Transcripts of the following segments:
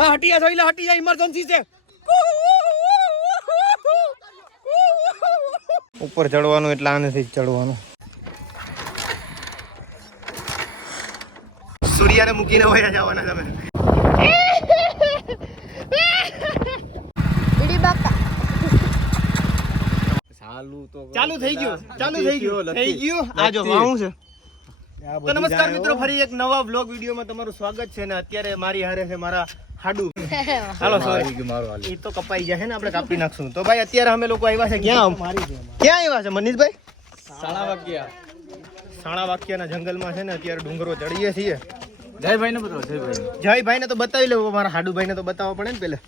લા હટી જા સોઈલા હટી જા ઇમરજન્સી છે. ઉપર ચડવાનું એટલે આનેથી જ ચડવાનું. સૂર્યાને મૂકીને વયા જવાના તમે. ચાલુ થઈ ગયું ચાલુ થઈ ગયું થઈ ગયું. આ જો છે. તો નમસ્કાર મિત્રો ફરી એક નવા બ્લોગ વિડીયોમાં તમારું સ્વાગત છે ને અત્યારે મારી હારે છે મારા હાડુ. હાલો સોરી એ તો કપાઈ જાય છે ને આપણે કાપી નાખશું. તો ભાઈ અત્યારે અમે લોકો આવ્યા છે ક્યાં ક્યાં આવ્યા છે મનીષભાઈ? સાળા વાગ્યા. સાળા વાક્યના જંગલમાં છે ને અત્યારે ડુંગરો ચડીએ છીએ. જયભાઈ ને બતાવો જયભાઈ જયભાઈ ને. તો બતાવી લેવું મારા હાડુભાઈ ને તો બતાવવા પડે ને પેલે.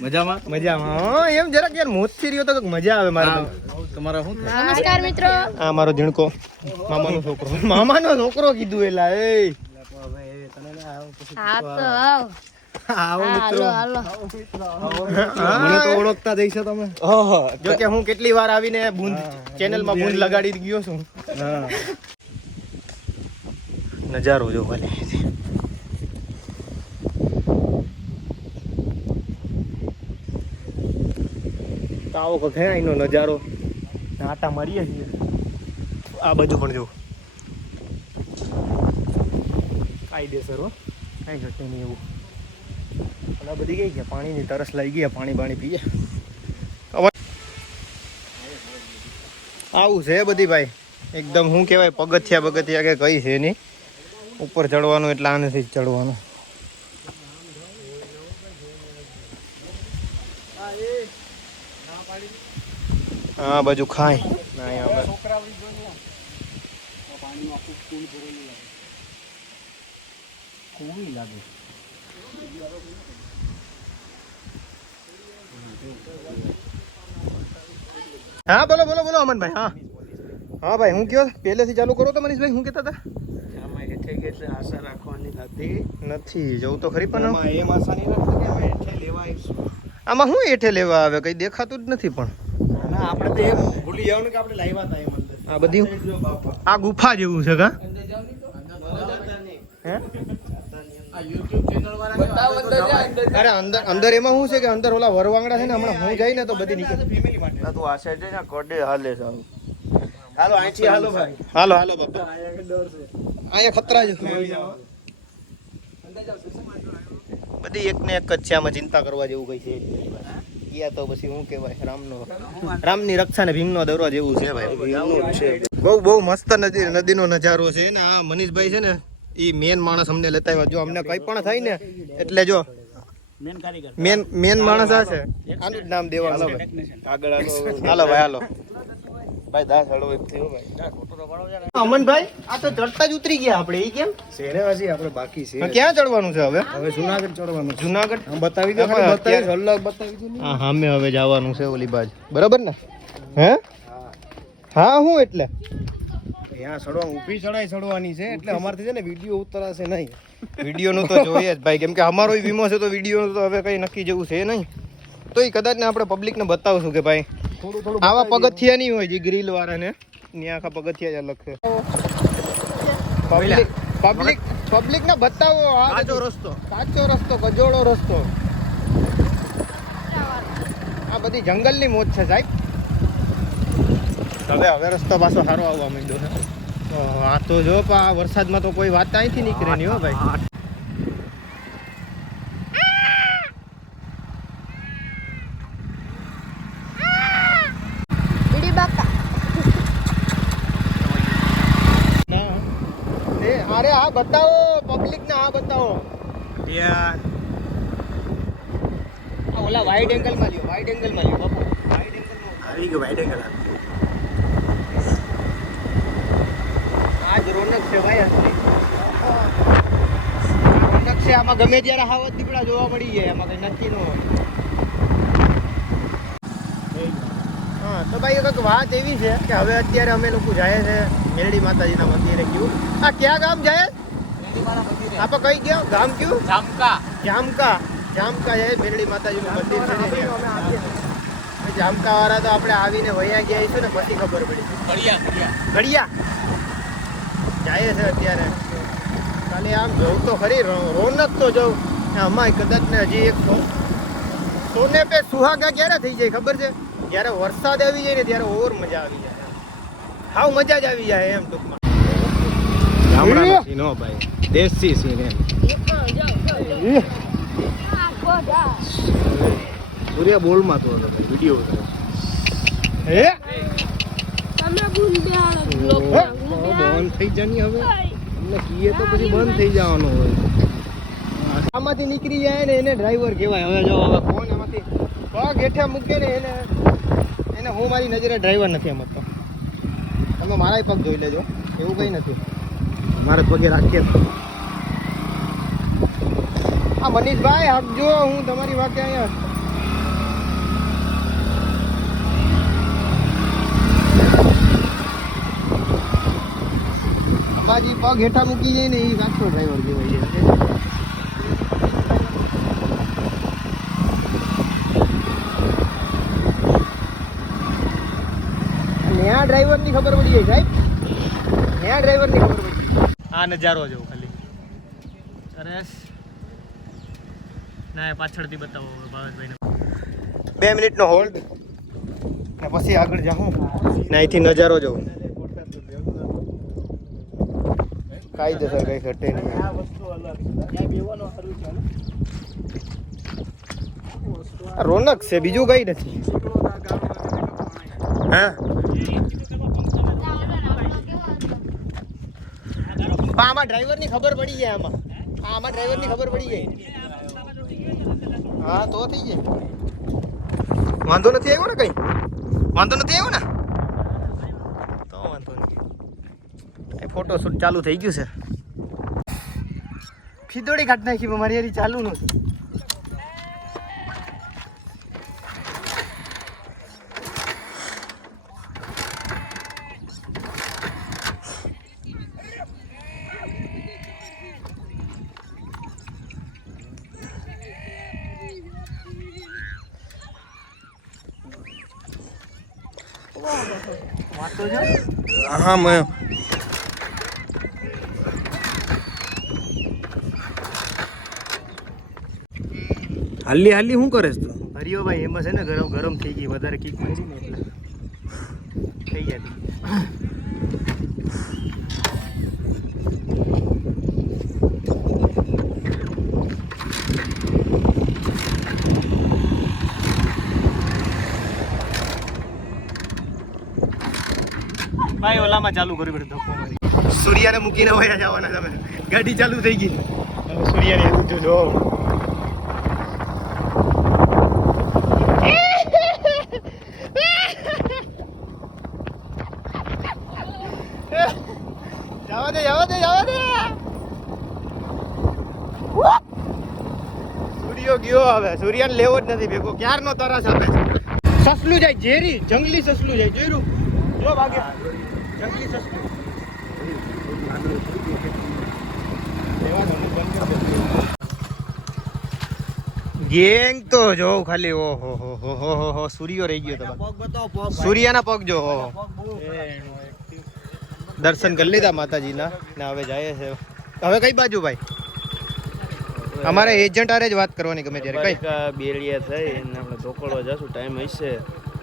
મજામાં? મજામાં. હા એમ જરાક યાર મોજથી રહ્યો તો મજા આવે મારે તમારા શું નમસ્કાર મિત્રો. આ મારો ઝીણકો મામાનો છોકરો. મામાનો છોકરો કીધું એલા એ હા તો આવ આવો હાલો હાલો મને તો ઓળખતા જઈશો તમે. ઓહો જો કે હું કેટલી વાર આવીને બુંદ ચેનલમાં બુંદ લગાડી ગયો છું. નજારો જો ભલે આવો કખે અહીંનો નજારો. આટા મારીએ છીએ. આ બાજુ પણ જો કાયદેસર હો. કાંઈ ઘટે નહીં એવું. અને બધી ગઈ ગયા, પાણીની તરસ લઈ ગયા, પાણી પાણી પીએ. આવું છે બધી ભાઈ. એકદમ શું કહેવાય, પગથિયા પગથિયા કે કઈ છે નહીં. ઉપર ચડવાનું એટલે આનેથી જ ચડવાનું. આ બાજુ ખાય. ના, અહીંયા આગળ. હા બોલો બોલો બોલો અમનભાઈ હા. હા ભાઈ હું કયો? પહેલેથી ચાલુ કરો તો મનીષભાઈ હું કહેતા હતા? આમાં હેઠે એટલે આશા રાખવાની નથી. નથી જવું તો ખરી પણ આમાં એમ આશા નહીં રાખતા કે અમે હેઠે લેવા આવીશું. આમાં શું હેઠે લેવા આવે? કઈ દેખાતું જ નથી પણ. ના આપણે તો એમ ભૂલી જવાનું કે આપણે લાવ્યા હતા એમ અંદર. આ બધી આ ગુફા જેવું છે કા? હે આ YouTube ચેનલ વાળા અરે અંદર અંદર એમાં શું છે કે અંદર ઓલા વરવાંગડા છે ને હમણાં હું જાય ને તો બધી નીકળે. માટે. તું આ સાઈડ જઈને કોડે હાલે અહીંથી હાલો ભાઈ. હાલો હાલો બાપા. અહીંયા છે. ખતરા જ બધી એક ને એક જ છે આમાં ચિંતા કરવા જેવું કઈ છે. ગયા તો પછી શું કહેવાય રામનો રામની રક્ષા ને ભીમનો દરો જેવું છે ભાઈ. બહુ બહુ મસ્ત નદી નદીનો નજારો છે ને આ મનીષભાઈ છે ને એ મેન માણસ અમને લેતા આવ્યા. જો અમને કઈ પણ થાય ને એટલે જો મેન મેન માણસ આ છે. આનું જ નામ હાલો ભાઈ આગળ હાલો હાલો ભાઈ હાલો. ભાઈ દાસ એક થયો ભાઈ. અમનભાઈ આ તો ચડતા જ ઉતરી ગયા આપણે એ કેમ? શેરે હજી આપણે બાકી છે. ક્યાં ચડવાનું છે હવે? હવે જુનાગઢ ચડવાનું જુનાગઢ? આમ બતાવી દો બતાવી અલગ બતાવી દો હા હા સામે હવે જવાનું છે ઓલી બાજ બરાબર ને? હે. હા હું એટલે? ત્યાં સડવા ઊભી ચડાઈ ચડવાની છે એટલે અમારથી છે ને વીડિયો ઉતરાશે નહીં. વીડિયો નું તો જોઈએ જ ભાઈ કેમ કે અમારો વીમો છે તો વીડિયો તો હવે કઈ નક્કી જેવું છે નહીં. તો એ કદાચ ને આપણે પબ્લિક ને બતાવશું કે ભાઈ થોડું થોડું આવા પગથિયા નહીં હોય જે ગ્રીલ વાળા ને ત્યાં આખા પગથિયા જ અલગ છે. પબ્લિક પબ્લિક પબ્લિક ને બતાવો સાચો રસ્તો. સાચો રસ્તો કજોડો રસ્તો. આ બધી જંગલની મોજ છે સાહેબ. હવે હવે રસ્તો પાછો સારો આવવા માંડ્યો છે. તો આ તો જો પા આ વરસાદમાં તો કોઈ વાત અહીંથી નીકળે નહીં હો ભાઈ. અરે આ બતાવો પબ્લિક ને આ બતાવો. યાર. ઓલા વાઈડ એંગલમાં લ્યો વાઈડ એંગલમાં લ્યો બાપુ. આવી ગયો વાઈડ એંગલ આ જ રોનક છે ભાઈ રોનક છે આમાં ગમે ત્યારે હાવત દીપડા જોવા મળી જાય એમાં કઈ નક્કી ન હોય. હા તો ભાઈ એક વાત એવી છે કે હવે અત્યારે અમે લોકો જાય છે મેરડી માતાજીના મંદિરે કયું આ ક્યાં ગામ જાય? આપા કઈ ગયો ગામ કયું? જામકા. જામકા. જામકા જાય મેરડી માતાજીનું મંદિર છે જામકા વાળા તો આપણે આવીને વયા ગયા છે ને પછી ખબર પડી. ઘડિયા જાય છે અત્યારે. ખાલી આમ જોઉં તો ખરી રોનક તો જોઉં. અમાય કદાચ ને હજી એક સો સોને પે સુહાગા ક્યારે થઈ જાય ખબર છે? જ્યારે વરસાદ આવી જાય ને ત્યારે ઓવર મજા આવી જાય. હાવ મજા જ આવી જાય એમ ટૂંકમાં. ગામડાનો સીન ભાઈ. દેશી સીન એમ. સૂર્ય બોલમાં તો વીડિયો હે? બંધ થઈ જવાની હવે? અમને કીએ તો પછી બંધ થઈ જવાનું હોય. આમાંથી નીકળી જાય ને એને ડ્રાઈવર કહેવાય. હવે જો હવે કોણ એમાંથી પગ હેઠે મૂકે ને એને એને હું મારી નજરે ડ્રાઈવર નથી સમજતો તમે મારા પગ જોઈ લેજો. એવું કંઈ નથી. મારે પગે રાખીએ હા મનીષભાઈ આપજો હું તમારી વાતે અહીંયા બાજી પગ હેઠા મૂકી જાય ને એ રાખતો ડ્રાઈવર જેવાય છે. ન્યા ડ્રાઈવરની ખબર પડી જાય સાહેબ? ન્યા ડ્રાઈવરની ખબર પડી આ નજારો જો ખાલી. સરસ. ના પાછળથી બતાવો બે મિનિટનો હોલ્ડ ને પછી આગળ જાઉં. ને અહીંથી નજારો જોઉં. કાયદેસર કઈ ઘટે નહીં આ વસ્તુ અલગ રોનક છે બીજું કઈ નથી. હા? આમાં ડ્રાઈવરની ખબર પડી જાય આમાં. આમાં ડ્રાઈવરની ખબર પડી જાય. હા તો થઈ જાય. વાંધો નથી આવ્યો ને કઈ? વાંધો નથી આવ્યો ને તો વાંધો નહીં એ ફોટો શૂટ ચાલુ થઈ ગયું છે. ફીદોડી કાઢ નાખી મારી હારી ચાલુ નતું હા, મેં હાલી હાલી શું કરે તું? હરિયો ભાઈ એમાં છે ને ગરમ ગરમ થઈ ગઈ વધારે કીક મારી ને એટલે. થઈ ગયા. ભાઈ ઓલામાં ચાલુ કર્યું પડે ધક્કો મારી. સૂર્યાને મૂકીને વયા જવાના તમે. ગાડી ચાલુ થઈ ગઈ. સૂર્યાને જો જવા દે જવા દે જવા દે સૂર્યો ગયો હવે સૂર્યાને લેવો જ નથી ભેગો. ક્યારનો તરસ આપે છે? સસલું જાય ઝેરી જંગલી સસલું જાય જોયું જો ભાગે. જંગલી સસલું. ગેંગ તો જો ખાલી ઓહો હો હો હો હો હો સૂર્યો રહી ગયો તમારે સૂર્યના પગ જો હો દર્શન કરી લીધા માતાજીના ને હવે જાય છે. હવે કઈ બાજુ ભાઈ? અમારે એજન્ટ આરે જ વાત કરવાની ગમે ત્યારે કઈ? બેલિયા થાય થઈ અને આપણે ધોકડવા જશું ટાઈમ હશે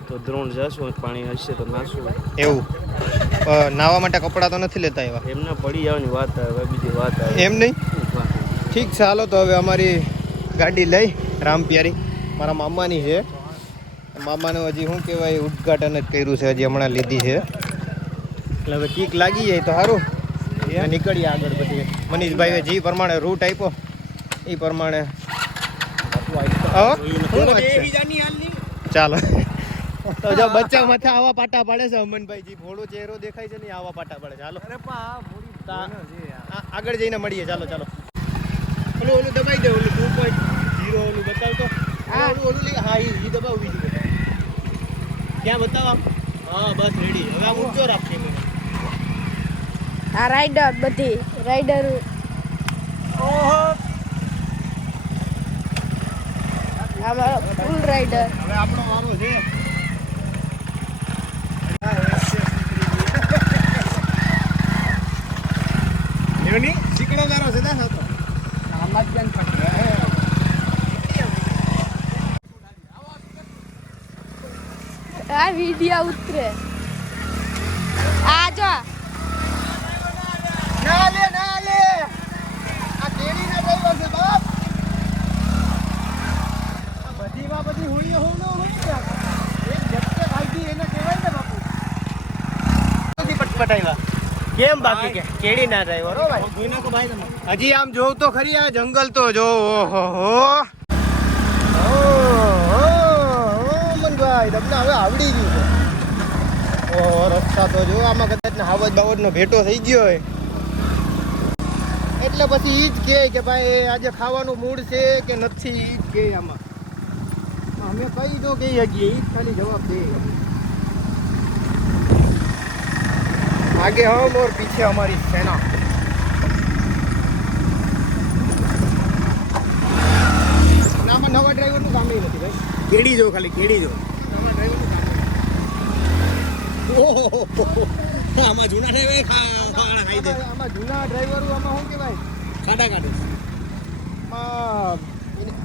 તો દ્રોણ જશું પાણી હશે તો નાશું એવું. નાવા માટે કપડાં તો નથી લેતા એવા? એમને પડી જવાની વાત આવે બીજી વાત આવે. એમ નહીં? ઠીક છે હાલો તો હવે અમારી ગાડી લઈ રામપિયારી મારા મામાની છે. મામાનું હજી શું કહેવાય ઉદઘાટન જ કર્યું છે હજી હમણાં લીધી છે. એટલે હવે કીક લાગી જાય તો સારું. એ નીકળીએ આગળ પછી મનીષભાઈએ જે પ્રમાણે રૂટ આપ્યો એ પ્રમાણે? ચાલો. તો જો બચ્ચા માથે આવા પાટા પાડે છે અમનભાઈ ભોળો ચહેરો દેખાય છે ને આવા પાટા પાડે ચાલો તા- આ- આગળ જઈને મળીએ. ચાલો ચાલો. ઓલું ઓલું દબાઈ દે ઓલું ટુ પોઈન્ટ ઝીરો ઓલું બતાવતો. હા. ઓલું ઓલું હા એ દબાવ બીજું બતાવ. ક્યાં બતાવ આમ? હા બસ રેડી હવે આમ ઊંચો રાખ કેમેરો આ રાઈડર બધી. રાઈડર ઓહો અમારો ફૂલ રાઈડર હવે આપણો વારો છે. એની શીકણેદારો છે ને હતો આમાં જ આ વિડિયા ઉતરે. કેમ બાકી કે? કેળી ના ડ્રાઈવર ભાઈ હજી આમ જોઉં તો ખરી આ જંગલ તો જો ઓહો હો. મનભાઈ તમને હવે આવડી ગયું છે. ઓહો રસ્તા તો જો આમાં કદાચ હાવજ બાવજનો ભેટો થઈ ગયો હોય. એટલે પછી ઈ જ કહે કે ભાઈ આજે ખાવાનું મૂડ છે કે નથી ઈ જ કહે આમાં. અમે કઈ તો કહી શકીએ ઈ જ ખાલી જવાબ દે. આગે હમ ઓર પીછે હમારી સેના. આમાં નવા ડ્રાઈવરનું કામ નહીં નથી ભાઈ. કેડી જો ખાલી કેડી જો. આમાં જૂના ડ્રાઈવર ખાઈ દે. આમાં જૂના ડ્રાઈવરો આમાં શું કહેવાય? ખાડા કાઢે.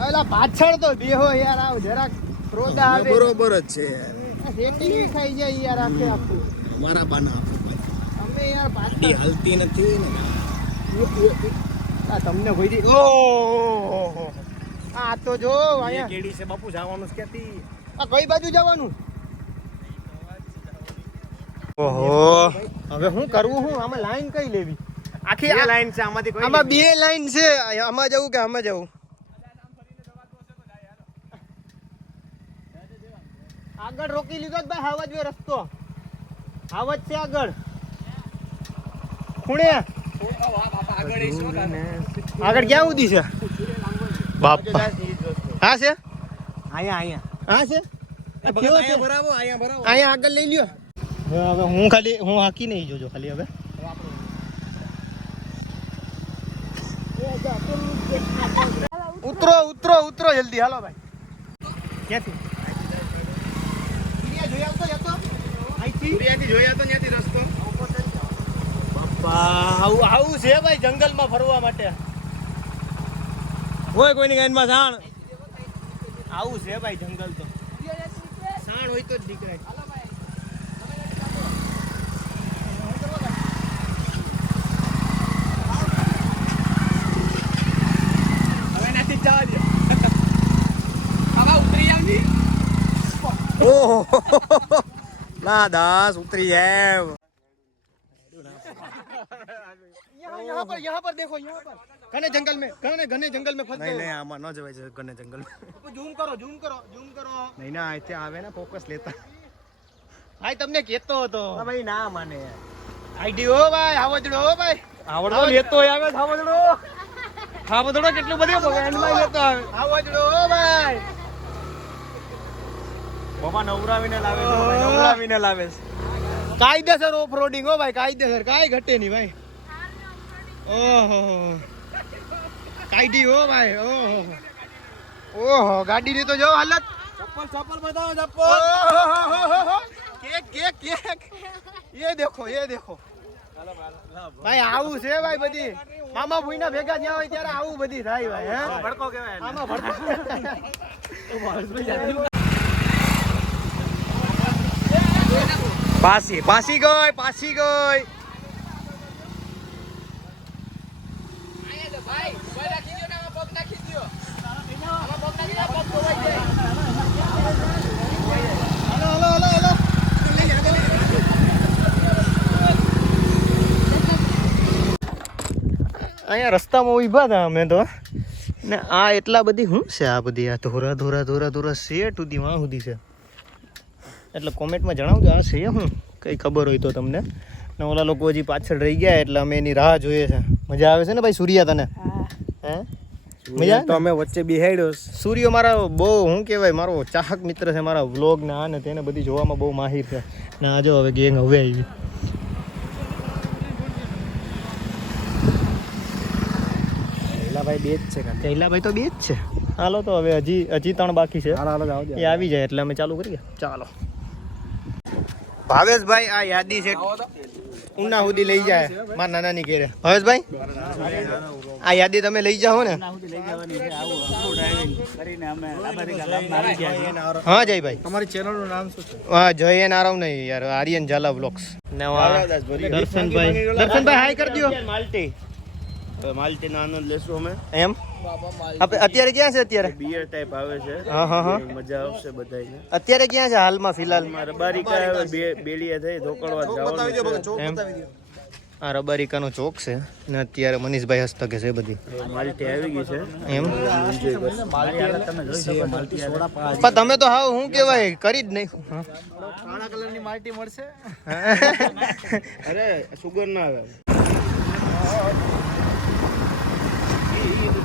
અલા પાછળ તો બેહો યાર આવ જરાક રોદા આવે. બરોબર જ છે યાર. સેટિંગ ખાઈ જાય યાર આખે આખું. મારા બાના. યાર ગાડી હલતી નથી ને. આ તમને કોઈ દી ઓહો આ તો જો અહીંયા. કેડી છે બાપુ જવાનું છે કેતી આ કઈ બાજુ જવાનું? ઓહો. હવે હું કરવું હું આમાં લાઈન કઈ લેવી? આખી આ લાઈન છે આમાંથી કોઈ આમાં બે લાઈન છે આમાં જવું કે આમાં જવું? આગળ રોકી લીધો જ ભાઈ હાવજ રસ્તો. હાવજ છે આગળ. ખૂણે આગળ ક્યાં ઉધી છે? બાપા. હા છે? અહીંયા અહીંયા. હા છે? આ કેવો છે? બરાબર અહીંયા બરાબર. અહીંયા આગળ લઈ લ્યો. હવે હું ખાલી હું હાકી નહીં જોજો ખાલી હવે. ઉતરો ઉતરો ઉતરો જલ્દી. હાલો ભાઈ. ક્યાંથી? સૂર્યા જોઈ આવતો જતો અહીંથી? સૂર્યાથી જોયા તો ત્યાંથી રસ્તો. બાપા આવું આવું છે ભાઈ જંગલમાં ફરવા માટે. હોય કોઈની ગાઈનમાં જાણ આવું છે ભાઈ જંગલ તો. સાણ હોય તો જ નીકળાય હવે નથી જવા દે. આવા ઉતરી આવજી. ઓહો. ના દાસ ઉતરી જાવ यहाँ यहाँ पर यहाँ पर देखो यहाँ पर घने जंगल में घने घने जंगल में फंस નહીં गए નહીં આમાં ન જવાય છે ગને જંગલ जूम करो जूम करो जूम करो નહીં ના અહીંથી આવે ને ફોકસ લેતા ભાઈ તમને કહેતો હતો હા ભાઈ ના માને આઈડી હો ભાઈ આવજડો હો ભાઈ આવડતો લેતો આવે થાવડો થાવડો કેટલું બધું બગાડમાં લેતો આવે આવજડો હો ભાઈ બાબા નવરાવીને લાવે છે ભાઈ, નવરાવીને લાવે છે કાયદેસર ઓફ રોડિંગ હો ભાઈ કાયદેસર કાંઈ ઘટે નહીં ભાઈ ઓહો. કાઢી હો ભાઈ ઓહો. ઓહો ગાડી ની તો જો હાલત. ચપ્પલ ચપ્પલ બતાવો ચપ્પલ. Cake cake cake. એ દેખો એ દેખો. ભાઈ આવું છે ભાઈ બધી. મામા ભૂઈ ના ભેગા જ્યાં હોય ત્યારે આવું બધી થાય ભાઈ હે? ભડકો કહેવાય મામા ભડકો. પાસી પાસી ગઈ પાસી ગઈ અહીંયા રસ્તામાં ઊભા હતા અમે તો. ને આ એટલા બધી શું છે આ બધી? આ ધોરા ધોરા ધોરા ધોરા છે સુધી વાં સુધી છે. એટલે કોમેન્ટમાં જણાવજો આ છે શું? કંઈ ખબર હોય તો તમને. ને ઓલા લોકો હજી પાછળ રહી ગયા એટલે અમે એની રાહ જોઈએ છે. મજા આવે છે ને ભાઈ સૂર્યા તને? હે? મજા તો અમે વચ્ચે બિહાડ્યો સૂર્ય મારા બહુ શું કહેવાય મારો ચાહક મિત્ર છે મારા વ્લોગ ને આ ને તેને બધી જોવામાં બહુ માહિર છે. ને આ જો હવે ગેંગ હવે આવી ભાઈ બે જ છે પહેલા તો બે જ છે. હાલો તો હવે હજી હજી ત્રણ બાકી છે. એ આવી જાય એટલે અમે ચાલુ કરીએ. ચાલો. ભાવેશભાઈ આ યાદી છે. ઉના સુધી લઈ જાય મારા નાનાની ઘેરે. આ યાદી તમે લઈ જાઓ ને. હા જયભાઈ તમારી ચેનલનું નામ શું છે? હા જય એન આરવ નહીં યાર આર્યન ઝાલા બ્લોગ્સ દર્શનભાઈ. દર્શનભાઈ હાય કરી દો માલ્ટી હવે માલ્ટીનો આનંદ લેશું અમે. એમ? આપણે અત્યારે ક્યાં છે અત્યારે? બિયર ટાઈપ આવે છે. હા હા હા. મજા આવશે બધાને અત્યારે ક્યાં છે હાલમાં ફિલહાલ? રબારી કા હવે બે બેલિયા થઈ ધોકડવા જવાનું છે. એમ? આ રબારિકાનો ચોક છે ને અત્યારે મનીષભાઈ હસ્તકે છે બધી. માલટી આવી ગઈ છે. એમ? પણ તમે તો હાવ શું કહેવાય કરી જ નહીં. હા. કાળા કલરની મળશે? અરે સુગર ના આવે.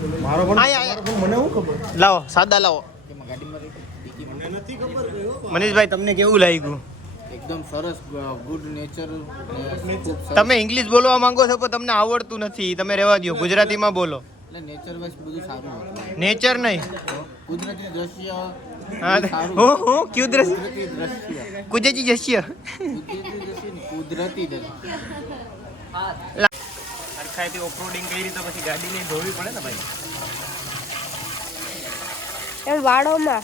આયા. પણ મને શું ખબર? લાવો સાદા લાવો. મનીષભાઈ તમને કેવું લાગ્યું? એકદમ સરસ ગુડ નેચર તમે ઇંગ્લિશ બોલવા માંગો છો પણ તમને આવડતું નથી. તમે રહેવા દો ગુજરાતીમાં બોલો. એટલે નેચર વાઇઝ બધું સારું હતું. નેચર નહીં. કુદરતી દ્રશ્ય હું હું ક્યુ દ્રશ્ય? કુદરતી દ્રશ્ય. કુદરતી દ્રશ્ય. કુદરતી દ્રશ્ય સરખાઈથી ઓફરોડિંગ કરી તો પછી ગાડીને ધોવી પડે ને ભાઈ? એમ વાળોમાં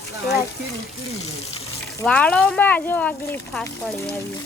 વાળોમાં જો આગળ ખાસ પડી આવી.